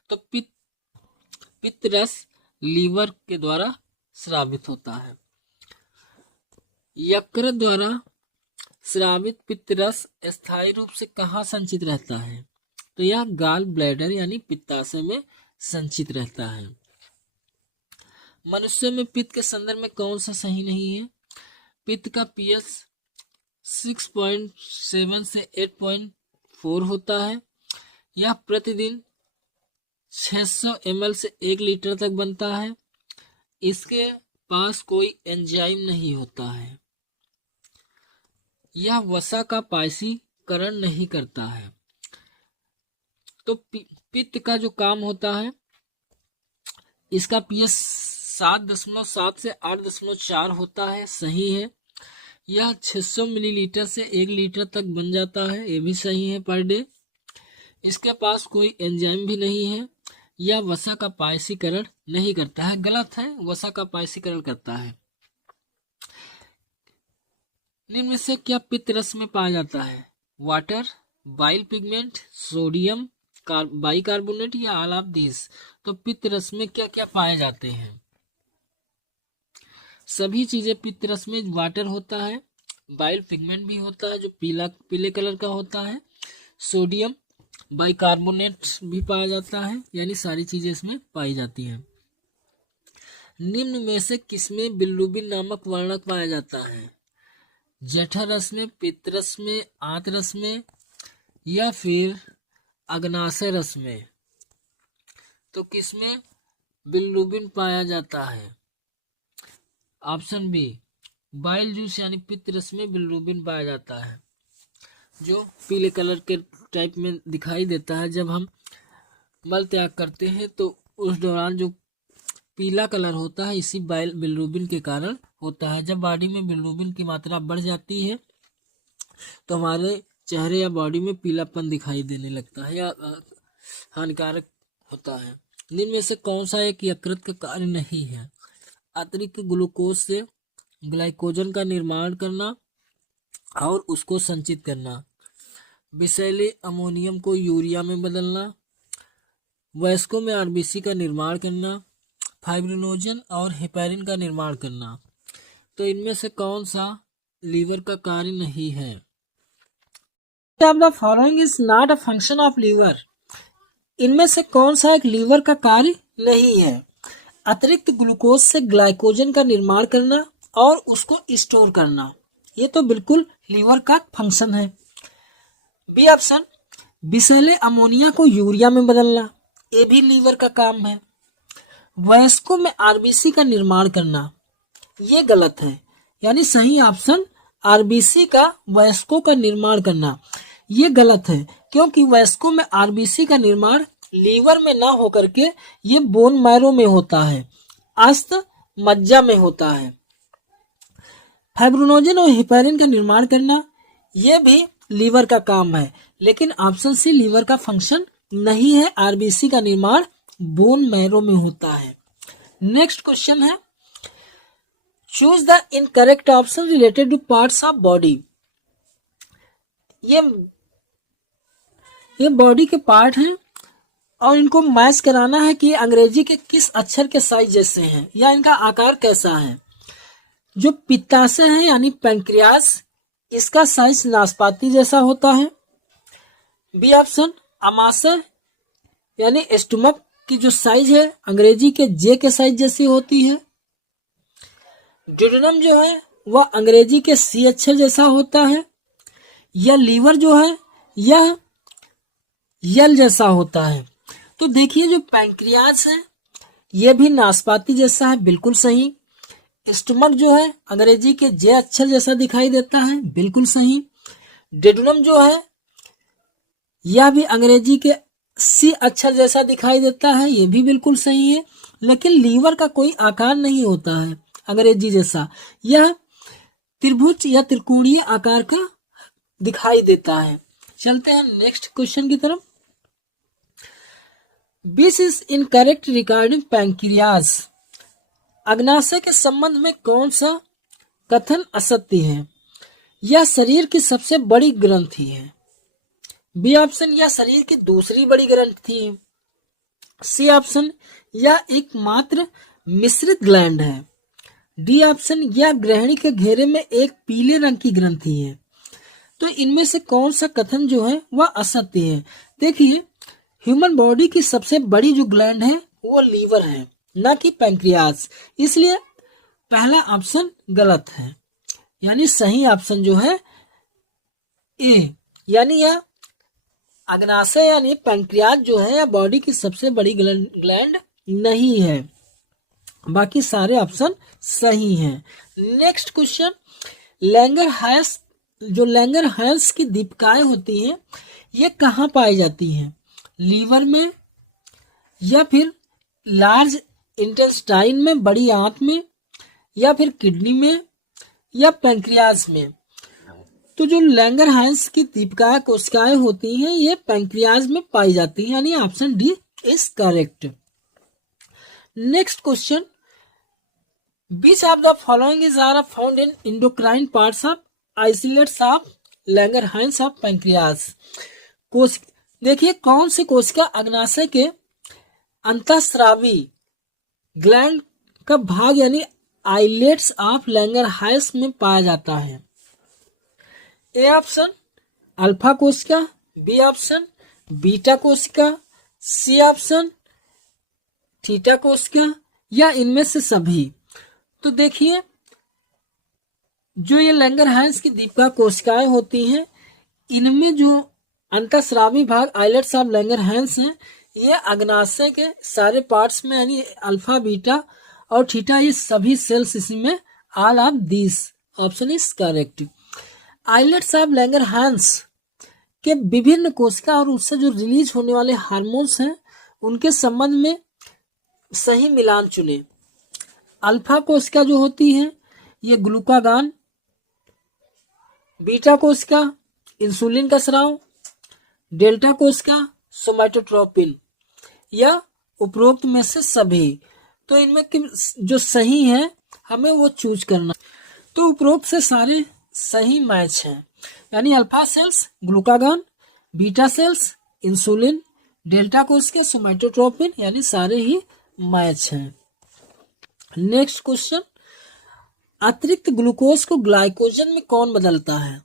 तो पित्तरस लीवर के द्वारा स्रावित होता है। यकृत द्वारा स्रावित पित्तरस स्थायी रूप से कहाँ संचित रहता है? तो यह गाल ब्लैडर यानी पित्ताशय में संचित रहता है। मनुष्य में पित्त के संदर्भ में कौन सा सही नहीं है? पित्त का पीएच 6.7 से 8.4 होता है। यह प्रतिदिन 600 ml से 1 लीटर तक बनता है। इसके पास कोई एंजाइम नहीं होता है। यह वसा का पायसीकरण नहीं करता है। तो पित्त का जो काम होता है, इसका पीएच 7.7 से 8.4 होता है, सही है। यह 600 मिलीलीटर से 1 लीटर तक बन जाता है, ये भी सही है पर डे। इसके पास कोई एंजाइम भी नहीं है। यह वसा का पायसीकरण नहीं करता है, गलत है, वसा का पायसीकरण करता है। निम्न में से क्या पित्त रस में पाया जाता है? Water, bile pigment, sodium bicarbonate या ऑल ऑफ दिस। तो पित्त रस में क्या क्या पाए जाते हैं? सभी चीजें पित्त रस में। वाटर होता है, बाइल पिगमेंट भी होता है जो पीले कलर का होता है, सोडियम बाइकार्बोनेट भी पाया जाता है, यानी सारी चीजें इसमें पाई जाती हैं। निम्न में से किसमें बिल्रुबिन नामक वर्णक पाया जाता है? जठर रस में, पित्त रस में, आंत रस में या फिर अग्नाशय रस में। तो किसमें बिल्रुबिन पाया जाता है? ऑप्शन बी, बाइल जूस यानी पित्त रस में बिल्रुबिन पाया जाता है, जो पीले कलर के टाइप में दिखाई देता है। जब हम मल त्याग करते हैं तो उस दौरान जो पीला कलर होता है, इसी बिल्रुबिन के कारण होता है। जब बॉडी में बिल्रुबिन की मात्रा बढ़ जाती है तो हमारे चेहरे या बॉडी में पीलापन दिखाई देने लगता है या हानिकारक होता है। निम्न में से कौन सा एक यकृत का कार्य नहीं है? अतिरिक्त ग्लूकोज से ग्लाइकोजन का निर्माण करना और उसको संचित करना, विषैले अमोनियम को यूरिया में बदलना, वयस्कों में आरबीसी का निर्माण करना, फाइब्रिनोजन और हेपेरिन का निर्माण करना। तो इनमें से कौन सा लीवर का कार्य नहीं है? The following is not a function of liver. इनमें से कौन सा एक लीवर का कार्य नहीं है? अतिरिक्त ग्लूकोज से ग्लाइकोजन का निर्माण करना और उसको स्टोर करना, ये तो बिल्कुल लीवर का फंक्शन है। बी ऑप्शन, विषैले अमोनिया को यूरिया में बदलना, ये भी लीवर का काम है। वयस्कों में आरबीसी का निर्माण करना, ये गलत है, यानी सही ऑप्शन आरबीसी का वयस्कों का निर्माण करना, ये गलत है, क्योंकि वयस्कों में आरबीसी का निर्माण लीवर में ना होकर के ये बोन मैरो में होता है, अस्त मज्जा में होता है। फाइब्रिनोजन और हेपेरिन का निर्माण करना, ये भी लीवर का काम है, लेकिन ऑप्शन सी लीवर का फंक्शन नहीं है। आरबीसी का निर्माण बोन मैरो में होता है। नेक्स्ट क्वेश्चन है, choose the incorrect option related two parts of body. ये बॉडी के पार्ट हैं और इनको मैच कराना है कि अंग्रेजी के किस अक्षर के साइज जैसे हैं या इनका आकार कैसा है। जो पित्ताशय है यानी पैंक्रियास, इसका साइज नाशपाती जैसा होता है। बी ऑप्शन, अमाशय यानी स्टमक की जो साइज है अंग्रेजी के जे के साइज जैसी होती है। ड्यूडेनम जो है वह अंग्रेजी के सी अक्षर जैसा होता है। यह लीवर जो है यह यल जैसा होता है। तो देखिए जो पैंक्रियास है यह भी नाशपाती जैसा है, बिल्कुल सही। स्टमक जो है अंग्रेजी के जे अक्षर जैसा दिखाई देता है, बिल्कुल सही। ड्यूडेनम जो है यह भी अंग्रेजी के सी अक्षर जैसा दिखाई देता है, यह भी बिल्कुल सही है। लेकिन लीवर का कोई आकार नहीं होता है अंग्रेजी जैसा, यह त्रिभुज या त्रिकोणीय आकार का दिखाई देता है। चलते हैं नेक्स्ट क्वेश्चन की तरफ। This is incorrect regarding pancreas. अग्नाशय के संबंध में कौन सा कथन असत्य है? यह शरीर की सबसे बड़ी ग्रंथि है। बी ऑप्शन, यह शरीर की दूसरी बड़ी ग्रंथि है। सी ऑप्शन, यह एकमात्र मिश्रित ग्लैंड है। डी ऑप्शन, यह ग्रहणी के घेरे में एक पीले रंग की ग्रंथि है। तो इनमें से कौन सा कथन जो है वह असत्य है? देखिए ह्यूमन बॉडी की सबसे बड़ी जो ग्लैंड है वो लीवर है, ना कि पैंक्रियास, इसलिए पहला ऑप्शन गलत है। यानी सही ऑप्शन जो है ए, यानी यह अग्नाशय यानी पैंक्रियास जो है या बॉडी की सबसे बड़ी ग्लैंड नहीं है। बाकी सारे ऑप्शन सही हैं। नेक्स्ट क्वेश्चन, लैंगरहैंस, जो लैंगरहैंस की दीपिकाएं होती हैं ये कहाँ पाई जाती हैं? लीवर में, या फिर लार्ज इंटेस्टाइन में, बड़ी आंत में, या फिर किडनी में, या पैंक्रियाज में। तो जो लैंगरहांस की दीपिका कोशिकाएं होती हैं ये पैंक्रियाज में पाई जाती हैं, यानी option D is correct. Next question, which of the following is are found in endocrine parts of isolates of Langerhans of pancreas. देखिए कौन सी कोशिका अग्नाशय के अंतःस्रावी ग्लैंड का भाग यानी आइलेट्स ऑफ लैंगरहांस में पाया जाता है। ए ऑप्शन अल्फा कोशिका, बी ऑप्शन बीटा कोशिका, सी ऑप्शन थीटा कोशिका, या इनमें से सभी। तो देखिए जो ये लैंगरहांस की दीपिका कोशिकाएं होती हैं इनमें जो अंतःस्रावी भाग आइलेट्स ऑफ लैंगरहांस हैं ये अग्नाशय के सारे पार्ट्स में यानी अल्फा बीटा और थीटा ये सभी सेल्स इसी में, all of this option is correct. Islets of Langerhans के विभिन्न कोशिका और उससे जो रिलीज होने वाले हार्मोन्स हैं उनके संबंध में सही मिलान चुने। अल्फा कोशिका जो होती है ये ग्लूकागान, बीटा कोशिका इंसुलिन का स्राव, डेल्टा कोशिका सोमैटोट्रोपिन, या उपरोक्त में से सभी। तो इनमें जो सही है हमें वो चूज करना। तो उपरोक्त से सारे सही मैच हैं, यानी alpha cells glucagon, beta cells insulin, delta कोशिका सोमैटोट्रोपिन, यानी सारे ही मैच हैं। नेक्स्ट क्वेश्चन, अतिरिक्त ग्लूकोज को ग्लाइकोजन में कौन बदलता है?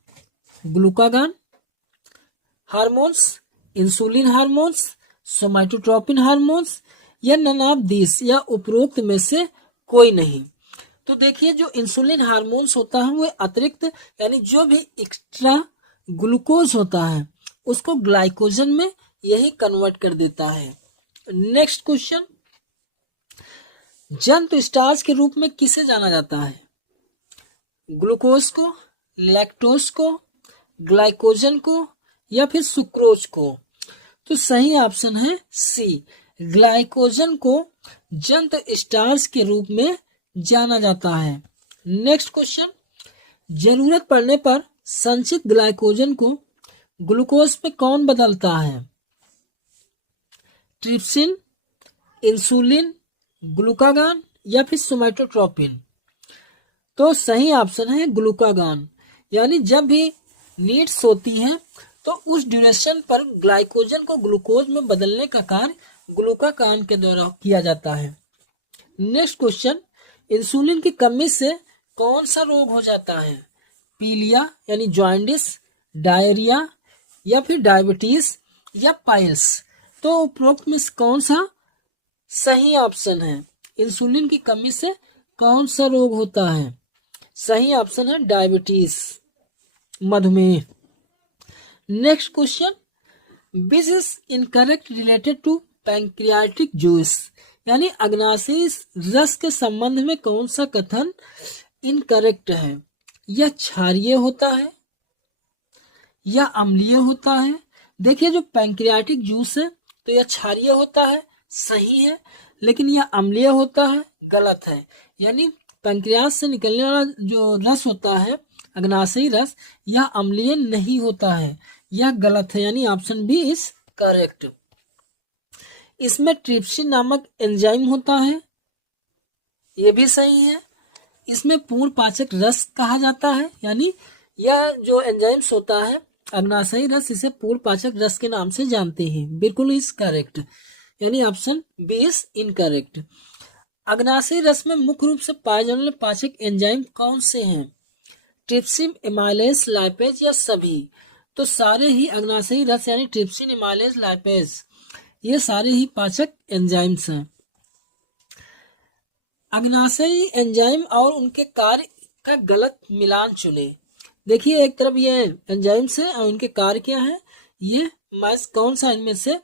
Glucagon hormones, insulin hormones, somatotropin hormones, या नन ऑफ दिस, या उपरोक्त में से कोई नहीं। तो देखिए जो इंसुलिन हार्मोन्स होता है वो अतिरिक्त यानी जो भी एक्स्ट्रा ग्लूकोज होता है उसको ग्लाइकोजन में यही कन्वर्ट कर देता है। नेक्स्ट क्वेश्चन, जंतु स्टार्च के रूप में किसे जाना जाता है? ग्लूकोज को, लैक्टोज को, ग्लाइकोजन को, या फिर सुक्रोज को? तो सही ऑप्शन है सी, ग्लाइकोजन को जंतु स्टार्च के रूप में जाना जाता है। नेक्स्ट क्वेश्चन, जरूरत पड़ने पर संचित ग्लाइकोजन को ग्लूकोज में कौन बदलता है? ट्रिप्सिन, इंसुलिन, ग्लूकागान, या फिर सोमैटोट्रोपिन? तो सही ऑप्शन है ग्लूकागान, यानी जब भी नीड्स होती हैं तो उस ड्यूरेशन पर ग्लाइकोजन को ग्लूकोज में बदलने का कार्य ग्लूकागान के द्वारा किया जाता है। नेक्स्ट क्वेश्चन, इंसुलिन की कमी से कौन सा रोग हो जाता है? पीलिया यानी जॉन्डिस, डायरिया, या फिर डायबिटीज, या पाइल्स? तो उपरोक्त में कौन सा सही ऑप्शन है? इंसुलिन की कमी से कौन सा रोग होता है? सही ऑप्शन है डायबिटीज, मधुमेह। Next question, which is incorrect related to pancreatic juice, यानी अग्नाशयी रस के संबंध में कौन सा कथन इनकरेक्ट है? यह क्षारीय होता है या अम्लीय होता है? देखिए जो पैंक्रियाटिक जूस है तो यह क्षारीय होता है, सही है, लेकिन यह अम्लीय होता है, गलत है। यानी पैंक्रियाज से निकलने वाला जो रस होता है अग्नाशयी रस, यह अम्लीय नहीं होता है, यह गलत है, यानी ऑप्शन बी इज करेक्ट। इसमें ट्रिप्सिन नामक एंजाइम होता है, यह भी सही है। इसमें पूर्ण पाचक रस कहा जाता है, यानी यह जो एंजाइम्स होता है अग्नाशयी रस इसे पूर्ण पाचक रस के नाम से जानते हैं, बिल्कुल इज करेक्ट, यानी ऑप्शन बी इज इनकरेक्ट। अग्नाशयी रस में मुख्य रूप से पाए जाने वाले पाचक एंजाइम कौन से हैं? ट्रिप्सिन, एमाइलेज, लाइपेज, या सभी? तो सारे ही अग्नाशयी रस यानी ट्रिप्सिन, एमाइलेज, लाइपेज ये सारे ही पाचक एंजाइम्स हैं। अग्नाशयी एंजाइम और उनके कार्य का गलत मिलान चुने। देखिए एक तरफ ये एंजाइम्स है और उनके कार्य क्या है, ये मैच कौन सा इनमें से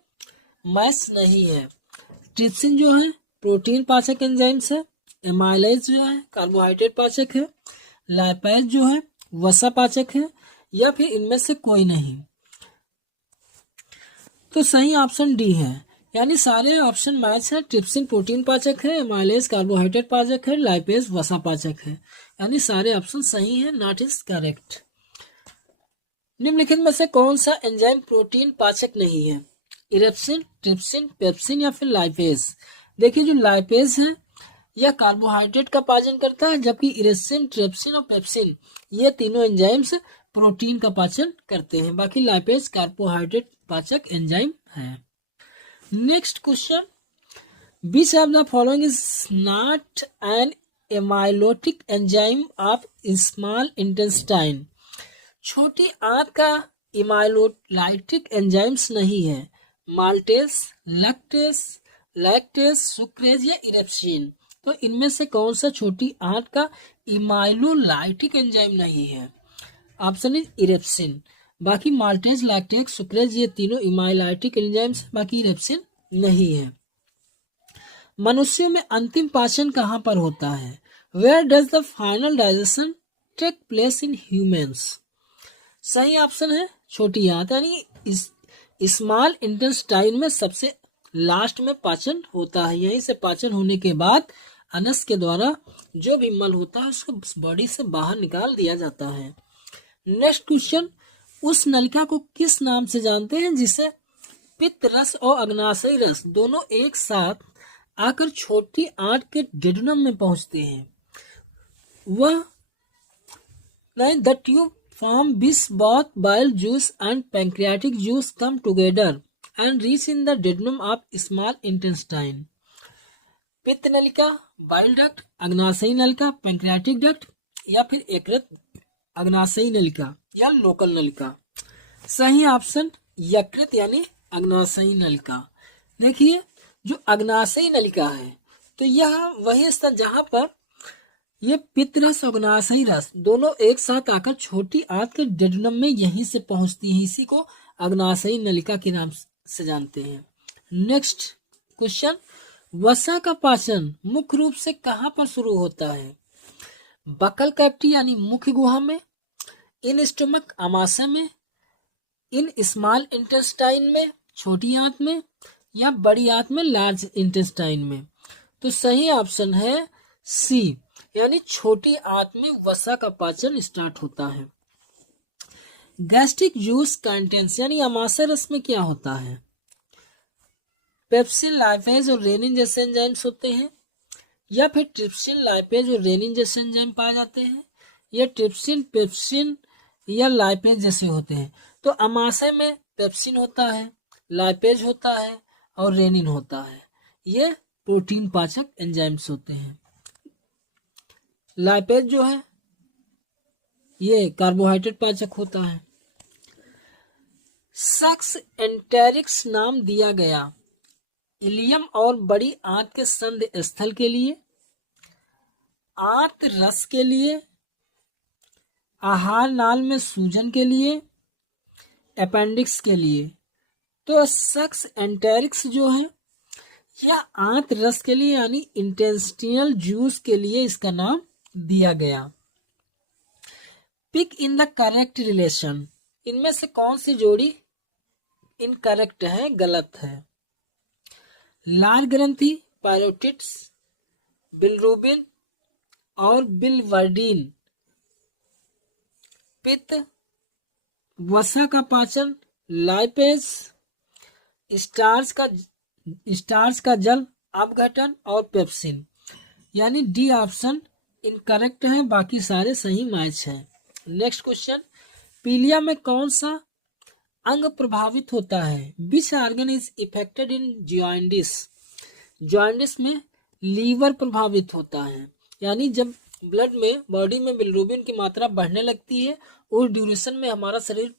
मैच नहीं है। ट्रिप्सिन जो है प्रोटीन पाचक एंजाइम्स है, एमाइलेज जो है कार्बोहाइड्रेट पाचक है, लाइपेज जो है वसा पाचक है, या फिर इनमें से कोई नहीं? तो सही ऑप्शन डी है, यानी सारे ऑप्शन मैच है। ट्रिप्सिन प्रोटीन पाचक है, एमाइलेज कार्बोहाइड्रेट पाचक है, लाइपेज वसा पाचक है। यानी सारे ऑप्शन सही है, नॉट इज करेक्ट। निम्नलिखित में से कौन सा एंजाइम प्रोटीन पाचक नहीं है? इरेप्सिन, ट्रिप्सिन, पेप्सिन या फिर लाइपेज। देखिए जो लाइपेज है यह कार्बोहाइड्रेट का पाचन करता है, जबकि इरेप्सिन, ट्रिप्सिन और पेप्सिन ये तीनों एंजाइम्स प्रोटीन का पाचन करते हैं। बाकी लाइपेज कार्बोहाइड्रेट पाचक एंजाइम है। Next question, which of the following is not an amylolytic enzyme of small intestine. छोटी आंत का इमाइलोलाइटिक एंजाइम्स नहीं है। माल्टेस, लैक्टेस, सुक्रेज या इरेप्सिन। तो इनमें से कौन सा छोटी आंत का इमाइलोलाइटिक एंजाइम नहीं है? Option is erepsin. बाकी माल्टेज, लैक्टेस, सुक्रेज ये तीनों इमाइलोलाइटिक एंजाइम्स, बाकी इरेप्सिन नहीं है। मनुष्यों में अंतिम पाचन कहाँ पर होता है? Where does the final digestion take place in humans. सही ऑप्शन है छोटी आंत, यानी स्मॉल इंटेस्टाइन में सबसे लास्ट में पाचन होता है। यहीं से पाचन होने के बाद अनस के द्वारा जो भी मल होता है उसको बॉडी से बाहर निकाल दिया जाता है। नेक्स्ट क्वेश्चन, उस नलिका को किस नाम से जानते हैं जिसे पित्त रस और अग्नाशयी रस दोनों एक साथ आकर छोटी आंत के डेडुनम में पहुंचते हैं? वह the tube from which both bile juice and pancreatic juice come together and reach in the duodenum of small intestine. पित्त नलिका, बाइल डक्ट, अग्नाशयी नलिका, पैंक्रियाटिक डक्ट या फिर यकृत अग्नाशयी नलिका या लोकल नलिका। सही ऑप्शन यकृत यानी अग्नाशयी नलिका। देखिए जो अग्नाशयी नलिका है तो यह वही स्थान जहां पर ये पित्त रस और अग्नाशयी रस दोनों एक साथ आकर छोटी आंत के डेडुनम में यहीं से पहुंचती है। इसी को अग्नाशयी नलिका के नाम से जानते हैं। नेक्स्ट क्वेश्चन, वसा का पाचन मुख्य रूप से कहां पर शुरू होता है? बकल कैविटी यानी मुख्य गुहा में, इन स्टमक आमाशय में, इन स्मॉल इंटेस्टाइन में छोटी आंत में, या बड़ी आंत में लार्ज इंटेस्टाइन में। तो सही ऑप्शन है सी, यानी छोटी आंत में वसा का पाचन स्टार्ट होता है। गैस्ट्रिक जूस कंटेंट्स यानी आमाशय रस में क्या होता है? पेप्सिन, लाइपेज और रेनिन जैसे एंजाइम्स होते हैं, या फिर ट्रिप्सिन, लाइपेज और रेनिन जैसे एंजाइम पाए जाते हैं, या ट्रिप्सिन, पेप्सिन या लाइपेज जैसे होते हैं। तो आमाशय में पेप्सिन होता है, लाइपेज होता है और रेनिन होता है। ये प्रोटीन पाचक एंजाइम्स होते हैं। लाइपेज जो है ये कार्बोहाइड्रेट पाचक होता है। सक्स एंटेरिक्स नाम दिया गया इलियम और बड़ी आंत के संध स्थल के लिए, आंत रस के लिए, आहार नाल में सूजन के लिए, अपेंडिक्स के लिए। तो सक्स एंटेरिक्स जो है यह आंत रस के लिए यानी इंटेस्टिनल जूस के लिए इसका नाम दिया गया। Pick in the correct relation, इनमें से कौन सी जोड़ी इनकरेक्ट है, गलत है? लार ग्रंथि, पायरोटिड्स, बिलरुबिन और बिलवर्डिन, पित्त, वसा का पाचन, लाइपेज, स्टार्च का जल अपघटन और पेप्सिन। यानी डी ऑप्शन इनकरेक्ट है, बाकी सारे सही मैच है। नेक्स्ट क्वेश्चन, पीलिया में कौन सा अंग प्रभावित होता है? Which organ is affected in jaundice. Jaundice में लीवर प्रभावित होता है। यानी जब ब्लड में, बॉडी में बिलिरुबिन की मात्रा बढ़ने लगती है उस ड्यूरेशन में हमारा शरीर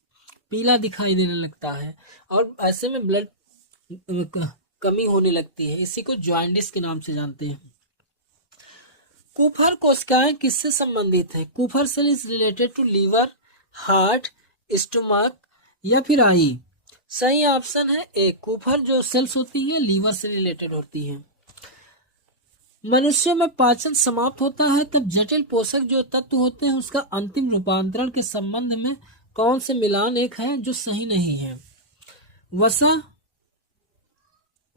पीला दिखाई देने लगता है और ऐसे में ब्लड कमी होने लगती है। इसी को जॉइंडिस के नाम से जानते हैं। कुफर कोशिकाएं किससे संबंधित है? Kupffer cell is related to liver, heart, stomach या फिर आई। सही ऑप्शन है ए, कुफर जो सेल्स होती है लीवर से रिलेटेड होती है। मनुष्य में पाचन समाप्त होता है तब जटिल पोषक जो तत्व होते हैं उसका अंतिम रूपांतरण के संबंध में कौन से मिलान एक है जो सही नहीं है? वसा,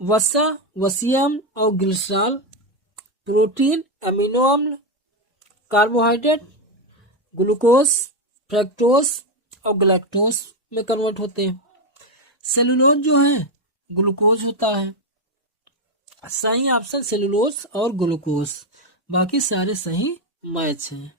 वसा, वसीयम और ग्लिसरॉल प्रोटीन, अमीनो अम्ल, कार्बोहाइड्रेट, ग्लूकोज, फ्रक्टोज और गैलेक्टोज में कन्वर्ट होते हैं। सेलुलोज जो है ग्लूकोज होता है। सही ऑप्शन सेलुलोज और ग्लूकोज, बाकी सारे सही मैच हैं।